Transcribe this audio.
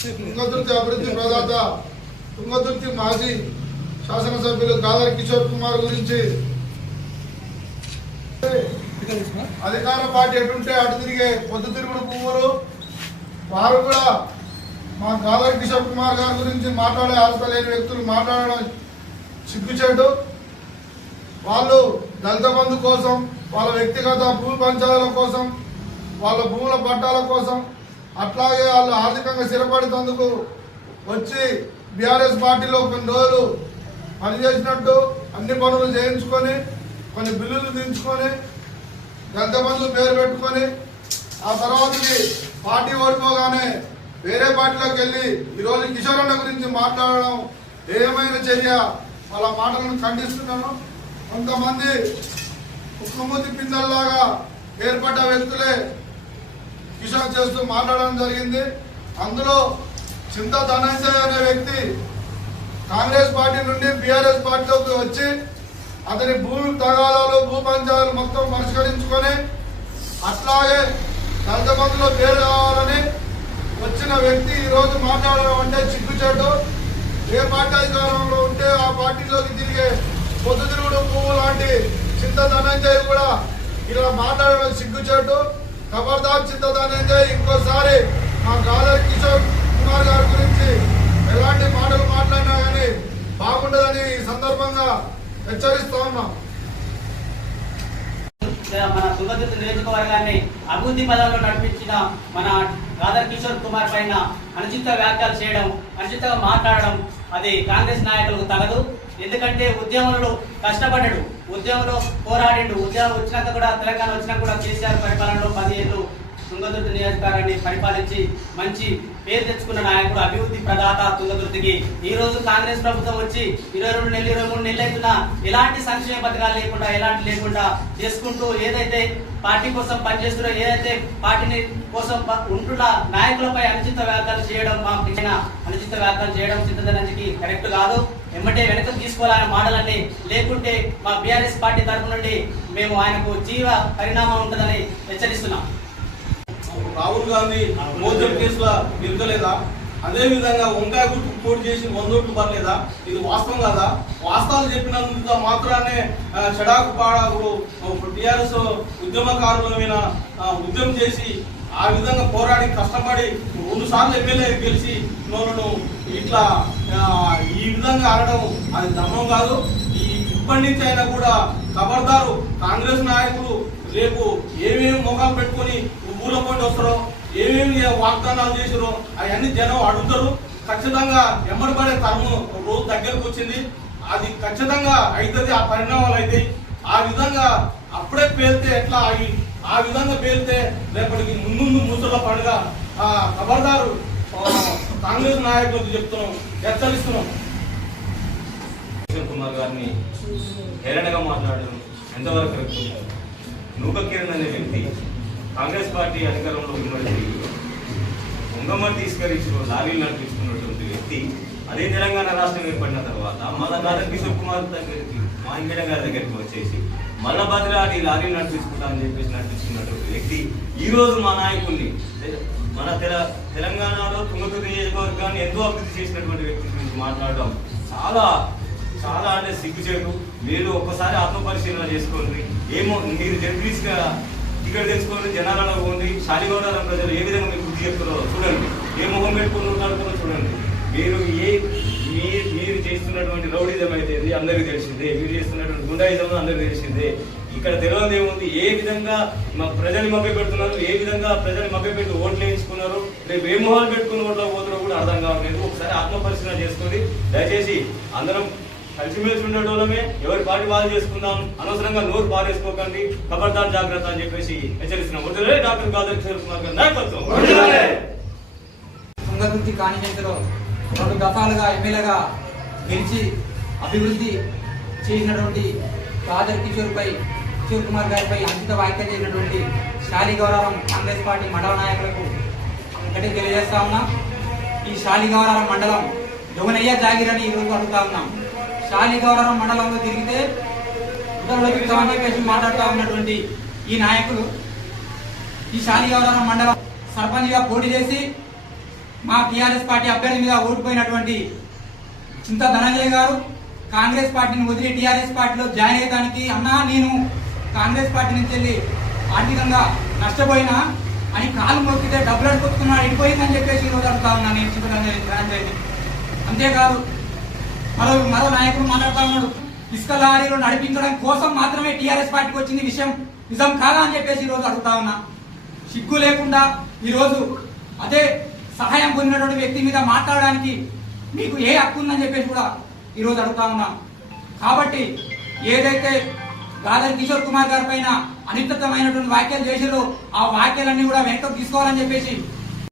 తుంగతుర్తి అభివృద్ధి ప్రదాత, తుంగతుర్తి మాజీ శాసనసభ్యులు గాదర్ కిషోర్ కుమార్ గురించి అధికార పార్టీ ఎటుంటే అటు తిరిగే పొద్దుతిరుగుడు పువ్వులు వారు కూడా మా గాదర్ కిషోర్ కుమార్ గారి గురించి మాట్లాడే అర్హత లేని వ్యక్తులు మాట్లాడడం సిగ్గుచేటు. వాళ్ళు దళిత బంధు కోసం, వాళ్ళ వ్యక్తిగత భూ పంచాయతీల కోసం, వాళ్ళ భూముల పట్టాల కోసం, అట్లాగే వాళ్ళు ఆర్థికంగా స్థిరపడేందుకు వచ్చి బీఆర్ఎస్ పార్టీలో కొన్ని రోజులు పనిచేసినట్టు అన్ని పనులు చేయించుకొని కొన్ని బిల్లులు దించుకొని దళిత బంధు పేరు పెట్టుకొని ఆ తర్వాతకి పార్టీ ఓడిపోగానే వేరే పార్టీలోకి వెళ్ళి ఈరోజు కిషోర్ అన్న గురించి మాట్లాడడం ఏమైన చర్య. వాళ్ళ మాటలను ఖండిస్తున్నాను. కొంతమంది ఉక్కుమూతి పిందల్లాగా ఏర్పడ్డ వ్యక్తులే కిషోర్ చేస్తూ మాట్లాడడం జరిగింది. అందులో చింత ధనంజయ్ అనే వ్యక్తి కాంగ్రెస్ పార్టీ నుండి బీఆర్ఎస్ పార్టీలోకి వచ్చి అతని భూమి తగాదాలు, భూ పంచాయతీలు మొత్తం పరిష్కరించుకొని అట్లాగే దళిత బంధులో పేరు కావాలని వచ్చిన వ్యక్తి ఈరోజు మాట్లాడడం అంటే సిగ్గుచేటు. ఏ పార్టీ అధికారంలో ఉంటే ఆ పార్టీలోకి తిరిగే పొద్దుతిరుగుడు పువ్వు లాంటి చింత ధనంజయ్ కూడా ఇలా మాట్లాడడం సిగ్గుచేటు. ఖబర్దార్ చింత ధనంజయ్, ఇంకోసారి మా గాదర్ కిషోర్ కుమార్ గారి గురించి ఎలాంటి మాటలు మాట్లాడినా కానీ బాగుండదని ఈ సందర్భంగా హెచ్చరిస్తా ఉన్నాం. మన తుంగతుర్తి నియోజకవర్గాన్ని అభివృద్ధి పదంలో నడిపించిన మన గాదర్ కిషోర్ కుమార్ పైన అనుచిత వ్యాఖ్యలు చేయడం, అనుచితంగా మాట్లాడడం అది కాంగ్రెస్ నాయకులకు తగదు. ఎందుకంటే ఉద్యమంలో కష్టపడ్డాడు, ఉద్యమంలో పోరాడిండు. ఉద్యమం వచ్చినాక కూడా, తెలంగాణ వచ్చినాక కూడా కేసీఆర్ పరిపాలనలో 10 ఏళ్ళు తుంగతుర్తి నియోజకవర్గాన్ని పరిపాలించి మంచి పేరు తెచ్చుకున్న నాయకుడు, అభివృద్ధి ప్రదాత తుంగతుర్తికి. ఈ రోజు కాంగ్రెస్ ప్రభుత్వం వచ్చి 22 నెలలు 23 నెలలు అవుతున్నా ఎలాంటి సంక్షేమ పథకాలు లేకుండా, ఎలాంటి లేకుండా చేసుకుంటూ ఏదైతే పార్టీ కోసం పనిచేస్తున్నారో, ఏదైతే పార్టీని కోసం ఉంటున్న నాయకులపై అనుచిత వ్యాఖ్యలు చేయడం, మా అనుచిత వ్యాఖ్యలు చేయడం చింతధనంజకి కరెక్ట్ కాదు. ఎమ్మటే వెనక తీసుకోవాలనే మాటలన్నీ లేకుంటే మా బీఆర్ఎస్ పార్టీ తరఫు నుండి మేము ఆయనకు జీవ పరిణామం ఉంటుందని హెచ్చరిస్తున్నాం. రాహుల్ గాంధీ మోదీ కేసులో ఇరకలేదా? అదే విధంగా వంకాయ గుర్తు పోటీ చేసి 100 ఓట్లు పర్లేదా? ఇది వాస్తవం కదా? వాస్తవాలు చెప్పినందుకు మాత్రాన్ని చెడాకు పాడాకు టీఆర్ఎస్ ఉద్యమకారుల మీద ఉద్యమం చేసి ఆ విధంగా పోరాడి కష్టపడి 2 సార్లు ఎమ్మెల్యే గెలిచి నోళ్ళను ఇట్లా ఈ విధంగా అనడం అది ధర్మం కాదు. ఇప్పటి నుంచి అయినా కూడా ఖబర్దారు కాంగ్రెస్ నాయకులు రేపు ఏమేమి మొఖాలు పెట్టుకొని ఊళ్ళో పోటీ వస్తారో, ఏమేమి వాగ్దానాలు చేసారో అవన్నీ జనం అడుగుతారు. ఖచ్చితంగా ఎమ్మడిపడే తరము రోజు దగ్గరకు వచ్చింది. అది ఖచ్చితంగా అవుతుంది, ఆ పరిణామాలు అవుతాయి. ఆ విధంగా అప్పుడే పేలితే ఎట్లా, ఆ విధంగా పేలితే రేపటికి ముందు ముసల పండుగ. ఖబర్దారు కాంగ్రెస్ నాయకులకు చెప్తున్నాం, హెచ్చరిస్తున్నాం. కిషోర్ కుమార్ గారిని హేళనగా మాట్లాడడం ఎంతవరకు కరెక్ట్? నూక కిరణ్ అనే వ్యక్తి కాంగ్రెస్ పార్టీ అధికారంలో ఉన్నటువంటి ఉంగమని తీసుకరించి లారీలు నడిపించుకున్నటువంటి వ్యక్తి అదే తెలంగాణ రాష్ట్రం ఏర్పడిన తర్వాత మళ్ళా గాదర్ కిషోర్ కుమార్ దగ్గరికి, మా ఇంజడ గారి దగ్గరికి వచ్చేసి మళ్ళా బదిలాడి లారీలు నడిపించుకుంటా అని చెప్పేసి నడిపించుకున్నటువంటి వ్యక్తి ఈరోజు మా నాయకుల్ని, మన తెలంగాణలో తుంగతుర్తి నియోజకవర్గాన్ని ఎంతో అభివృద్ధి చేసినటువంటి వ్యక్తి గురించి మాట్లాడడం చాలా చాలా అంటే సిగ్గుచేటు. మీరు ఒక్కసారి ఆత్మపరిశీలన చేసుకోండి. ఏమో మీరు జర్నలిస్ట్గా ఇక్కడ తెలుసుకోండి, జనాలలో పోండి, శాలిగౌడ ప్రజలు ఏ విధంగా మీరు బుద్ధి చెప్తున్నారో చూడండి, ఏ మొహం పెట్టుకుని ఉన్నారో చూడండి. మీరు చేస్తున్నటువంటి రౌడిజం అయితే అందరికీ తెలిసిందే, మీరు చేస్తున్నటువంటి గుండాయిజం అందరికీ తెలిసిందే. ఇక్కడ తెలియదు ఏముంది, ఏ విధంగా మా ప్రజల్ని మభ్య పెడుతున్నారు, ఏ విధంగా ప్రజల్ని మభ్య పెట్టి ఓట్లు వేయించుకున్నారు, రేపు ఏ మొహాలు పెట్టుకుని ఓట్లో పోతున్నారో కూడా అర్థం కావట్లేదు. ఒకసారి ఆత్మపరిశీలన చేసుకొని దయచేసి అందరం కలిసిమెలిసి ఉండేటోళ్ళమే, ఎవరి పార్టీ వాళ్ళు చేసుకుందాం, అనవసరంగా నోరు పారేసుకోకండి, ఖబర్దార్ జాగ్రత్త అని చెప్పేసి హెచ్చరిస్తున్నాం. డాక్టర్ గాదర్ కిషోర్ కుమార్ గారి నాయకత్వం. తుంగతుర్తి కాన్స్టిట్యూన్సీలో 2 దఫాలుగా ఎమ్మెల్యేగా గెలిచి అభివృద్ధి చేసినటువంటి గాదర్ కిషోర్ కుమార్ గారిపై అనుచిత వ్యాఖ్యలు చేసినటువంటి శాలిగౌరవం కాంగ్రెస్ పార్టీ మండల నాయకులకు ఒకటి తెలియజేస్తా ఉన్నాం. ఈ శాలిగౌరవం మండలం దొంగనయ్య జాగిరని ఈరోజు అడుగుతా ఉన్నాం. శాలిగౌరవం మండలంలో తిరిగితే ఉత్తరలోకి చెప్పేసి మాట్లాడుతూ ఉన్నటువంటి ఈ నాయకులు ఈ శాలిగౌరవం మండలం సర్పంచ్గా పోటీ చేసి మా టీఆర్ఎస్ పార్టీ అభ్యర్థి మీద ఓడిపోయినటువంటి చింతా ధనంజయ్ గారు కాంగ్రెస్ పార్టీని వదిలి టీఆర్ఎస్ పార్టీలో జాయిన్ అయ్యడానికి అన్నా నేను కాంగ్రెస్ పార్టీ నుంచి వెళ్ళి ఆర్థికంగా నష్టపోయినా అని కాలు మొక్కితే డబ్బులు అడుగుతున్నాడు వెళ్ళిపోయిందని చెప్పేసి ఈరోజు అడుగుతా ఉన్నాను నేను చింతా ధనంజయ్ని. అంతేకాదు మరో నాయకుడు మాట్లాడుతా ఉన్నాడు ఇసుక లారీలో నడిపించడం కోసం మాత్రమే టీఆర్ఎస్ పార్టీకి వచ్చింది విషయం నిజం కాదా అని చెప్పేసి ఈరోజు అడుగుతా ఉన్నా. సిగ్గు లేకుండా ఈరోజు అదే సహాయం పొందినటువంటి వ్యక్తి మీద మాట్లాడడానికి మీకు ఏ హక్కు ఉందని చెప్పేసి కూడా ఈరోజు అడుగుతా ఉన్నాం. కాబట్టి ఏదైతే గాదర్ కిషోర్ కుమార్ గారి పైన అనితమైనటువంటి వ్యాఖ్యలు చేసారో ఆ వ్యాఖ్యలన్నీ కూడా వెనక్కి తీసుకోవాలని చెప్పేసి